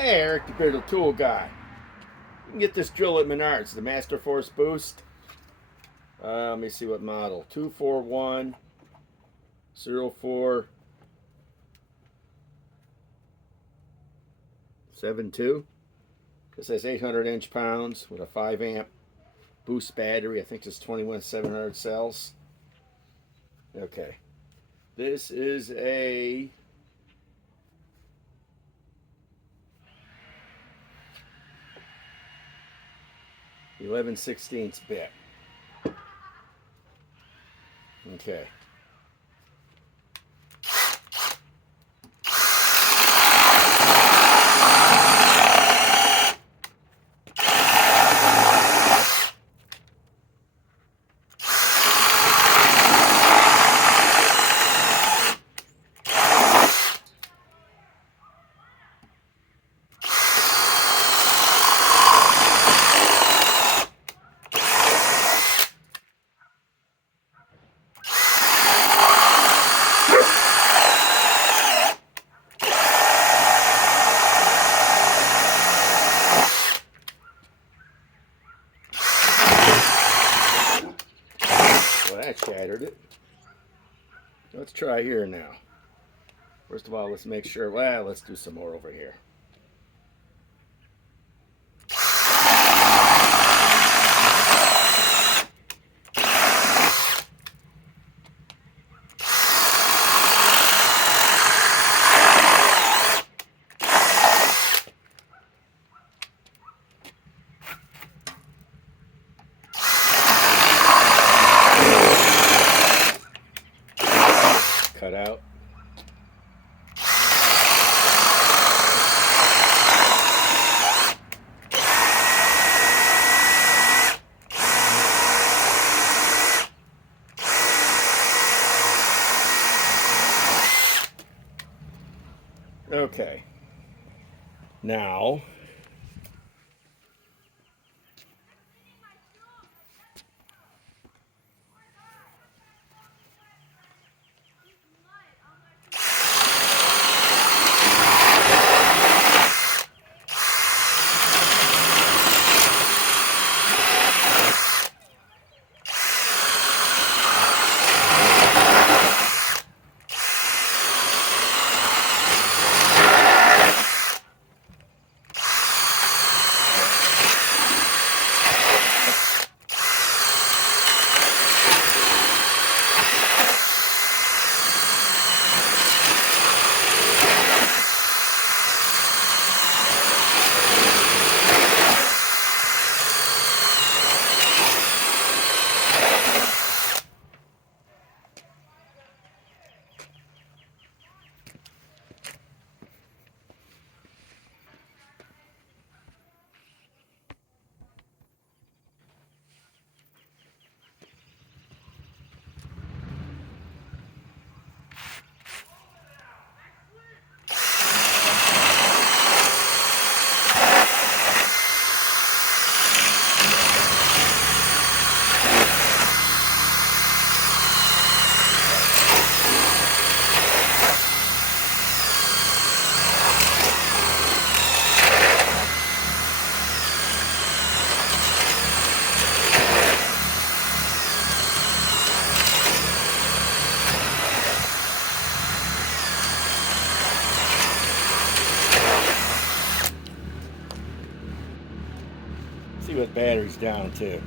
Hey, Eric, the Brittle Tool Guy. You can get this drill at Menards, the Masterforce Boost. Let me see what model. 2410472. It says 800 inch-pounds with a 5 amp boost battery. I think it's 21700 cells. Okay. This is a 11/16 bit. Okay. Well, that shattered it. Let's try here now. First of all, let's make sure. Well, let's do some more over here. Cut out. Okay. Now, see what battery's down to.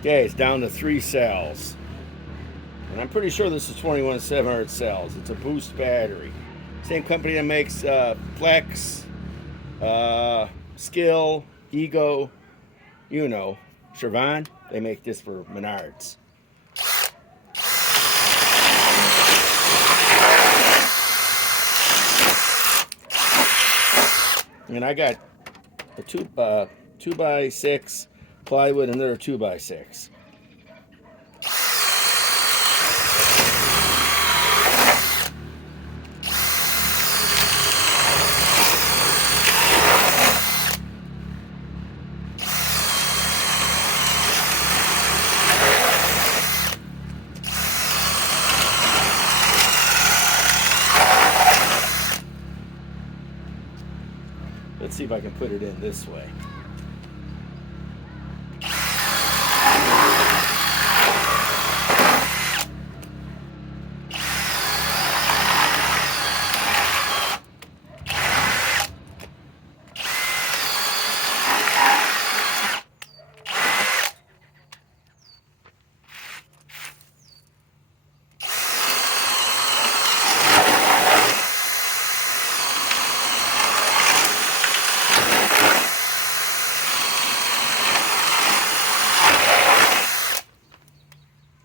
Okay, it's down to 3 cells. And I'm pretty sure this is 21700 cells. It's a boost battery. Same company that makes Flex, Skill, Ego, you know, Chevron. They make this for Menards. And I got a 2x6 plywood, another 2x6. Let's see if I can put it in this way.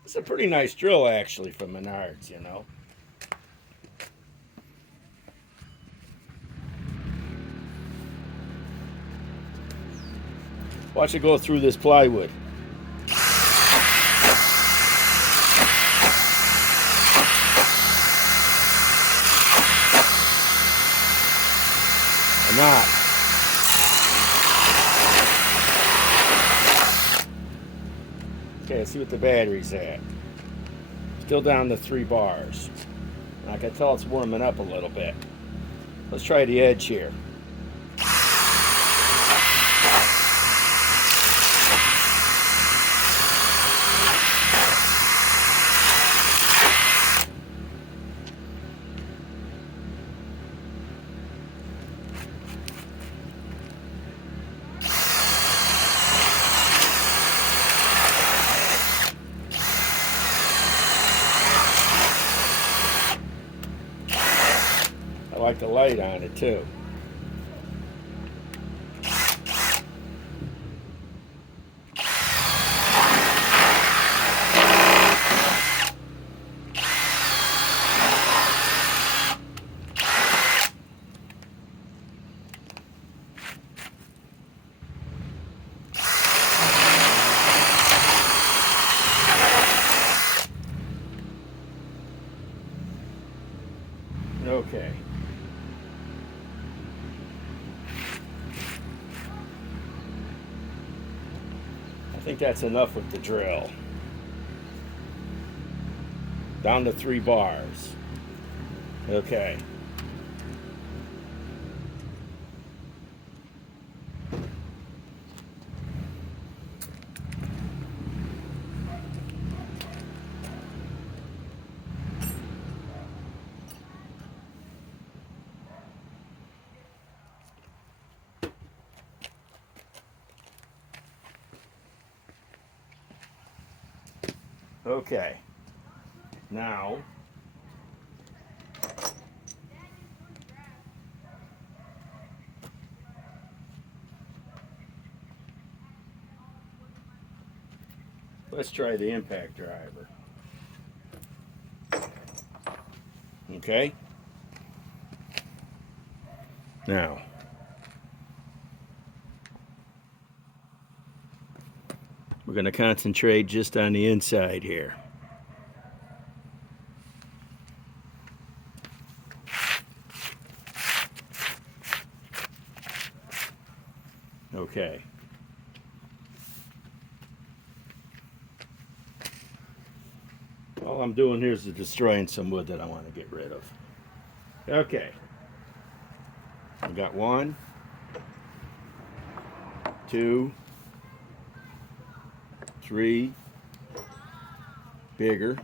It's a pretty nice drill, actually, from Menards, you know. Watch it go through this plywood. Or not. Okay, let's see what the battery's at. Still down to 3 bars. And I can tell it's warming up a little bit. Let's try the edge here. I like the light on it too. Okay. I think that's enough with the drill. Down to 3 bars. Okay. Okay. Now, let's try the impact driver. Okay. Now, we're going to concentrate just on the inside here. Okay. All I'm doing here is destroying some wood that I want to get rid of. Okay. I got 1, 2, 3, bigger,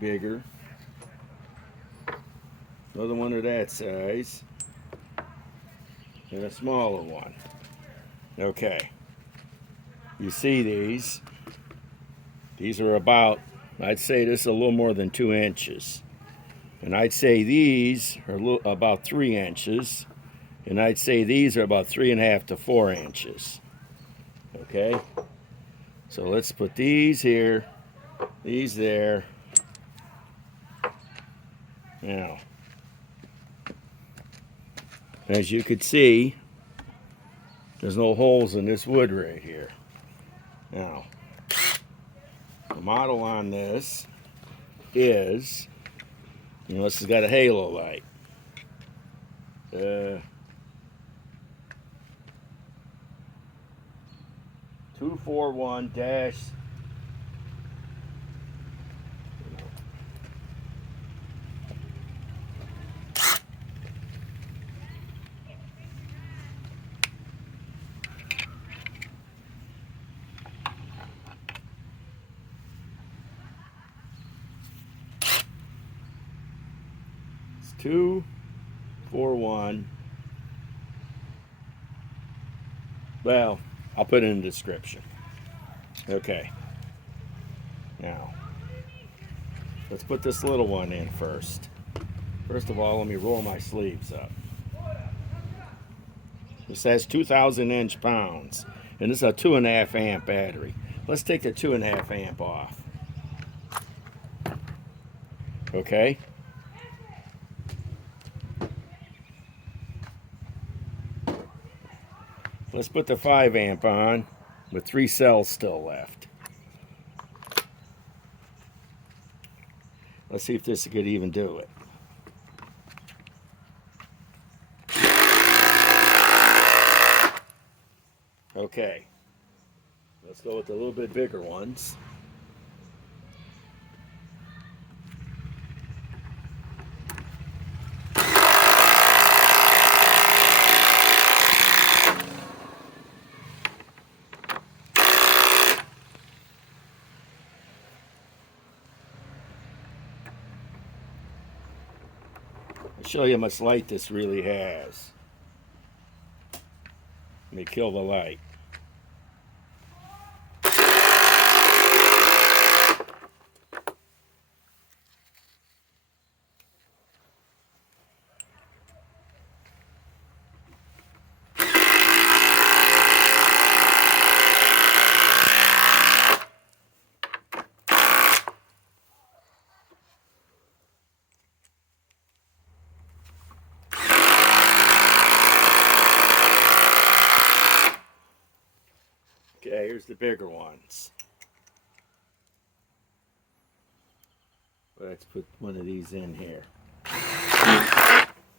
bigger, another one of that size, and a smaller one. Okay. You see these? These are about, I'd say this is a little more than 2 inches. And I'd say these are about 3 inches. And I'd say these are about 3.5 to 4 inches. Okay? So let's put these here, these there. Now, as you could see, there's no holes in this wood right here. Now, the model on this is, you know, this has got a halo light. 241 dash. 241. Well, I'll put it in the description. Okay. Now, let's put this little one in first. First of all, let me roll my sleeves up. It says 2,000 inch-pounds, and this is a 2.5 amp battery. Let's take the 2.5 amp off. Okay. Let's put the 5 amp on with 3 cells still left. Let's see if this could even do it. Okay. Let's go with the little bit bigger ones. I'll show you how much light this really has. Let me kill the light. Okay, here's the bigger ones. Let's put one of these in here.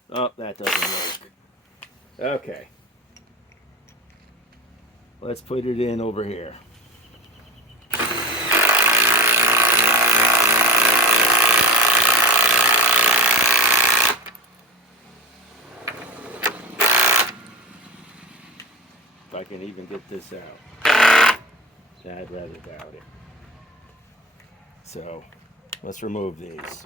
Oh, that doesn't work. Okay. Let's put it in over here. If I can even get this out. I'd rather doubt it. So, let's remove these.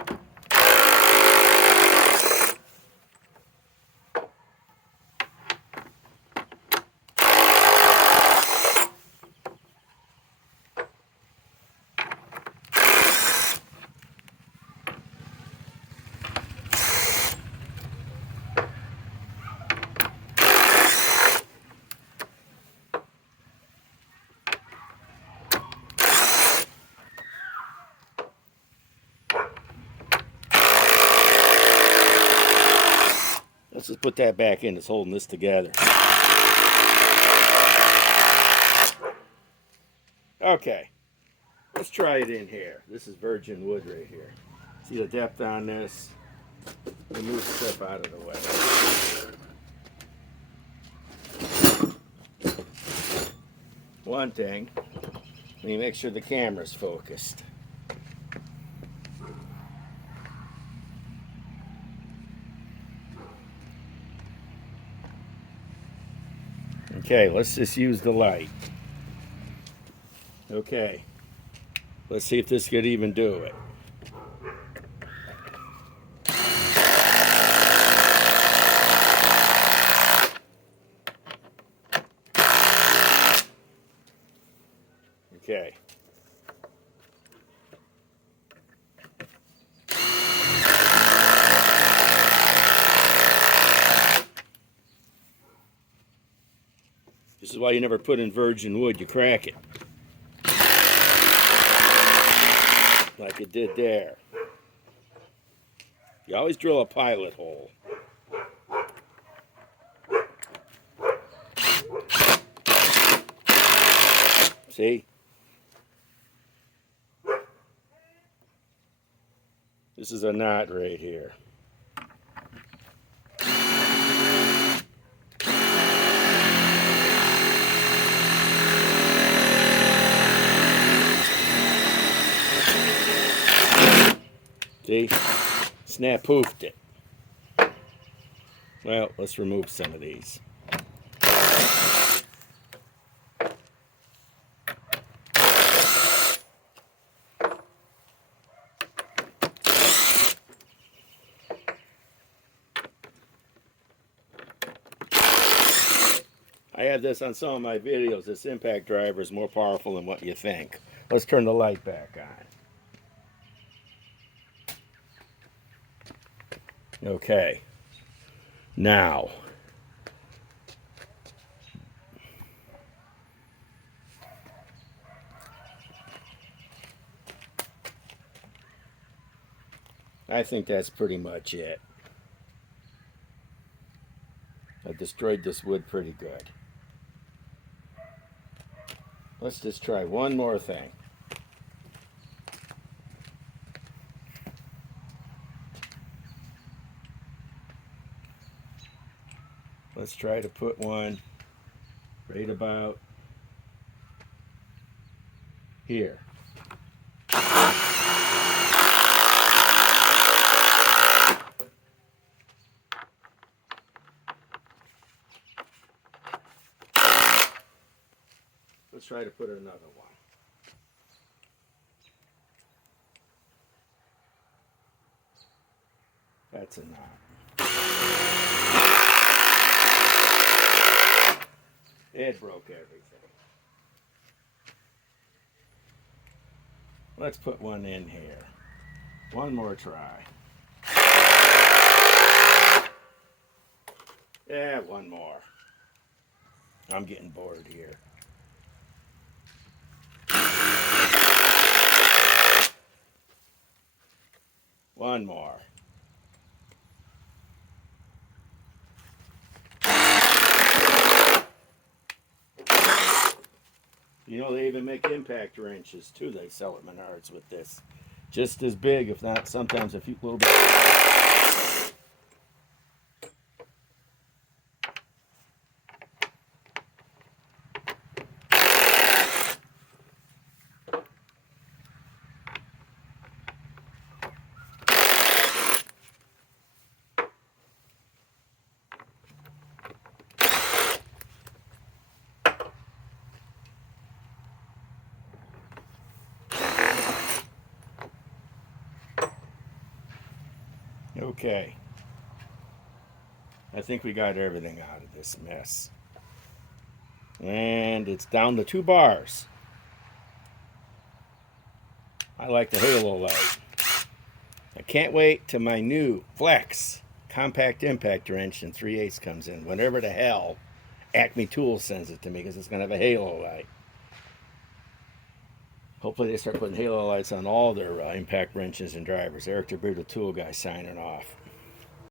Let's just put that back in. It's holding this together. Okay. Let's try it in here. This is virgin wood right here. See the depth on this? Let me move stuff out of the way. One thing, let me make sure the camera's focused. Okay, let's just use the light. Okay, let's see if this could even do it. Okay. This is why you never put in virgin wood. You crack it. Like it did there. You always drill a pilot hole. See? This is a knot right here. See? Snap poofed it. Well, let's remove some of these. I have this on some of my videos. This impact driver is more powerful than what you think. Let's turn the light back on. Okay. Now, I think that's pretty much it. I destroyed this wood pretty good. Let's just try one more thing. Let's try to put one right about here. Let's try to put another one. That's enough. It broke everything. Let's put one in here. One more try. Yeah, one more. I'm getting bored here. One more. You know, they even make impact wrenches too. They sell at Menards with this. Just as big, if not sometimes a little bit. Okay. I think we got everything out of this mess. And it's down to 2 bars. I like the halo light. I can't wait till my new Flex compact impact wrench in 3/8 comes in. Whenever the hell Acme Tools sends it to me, because it's going to have a halo light. Hopefully they start putting halo lights on all their impact wrenches and drivers. Eric the Bearded Tool Guy signing off.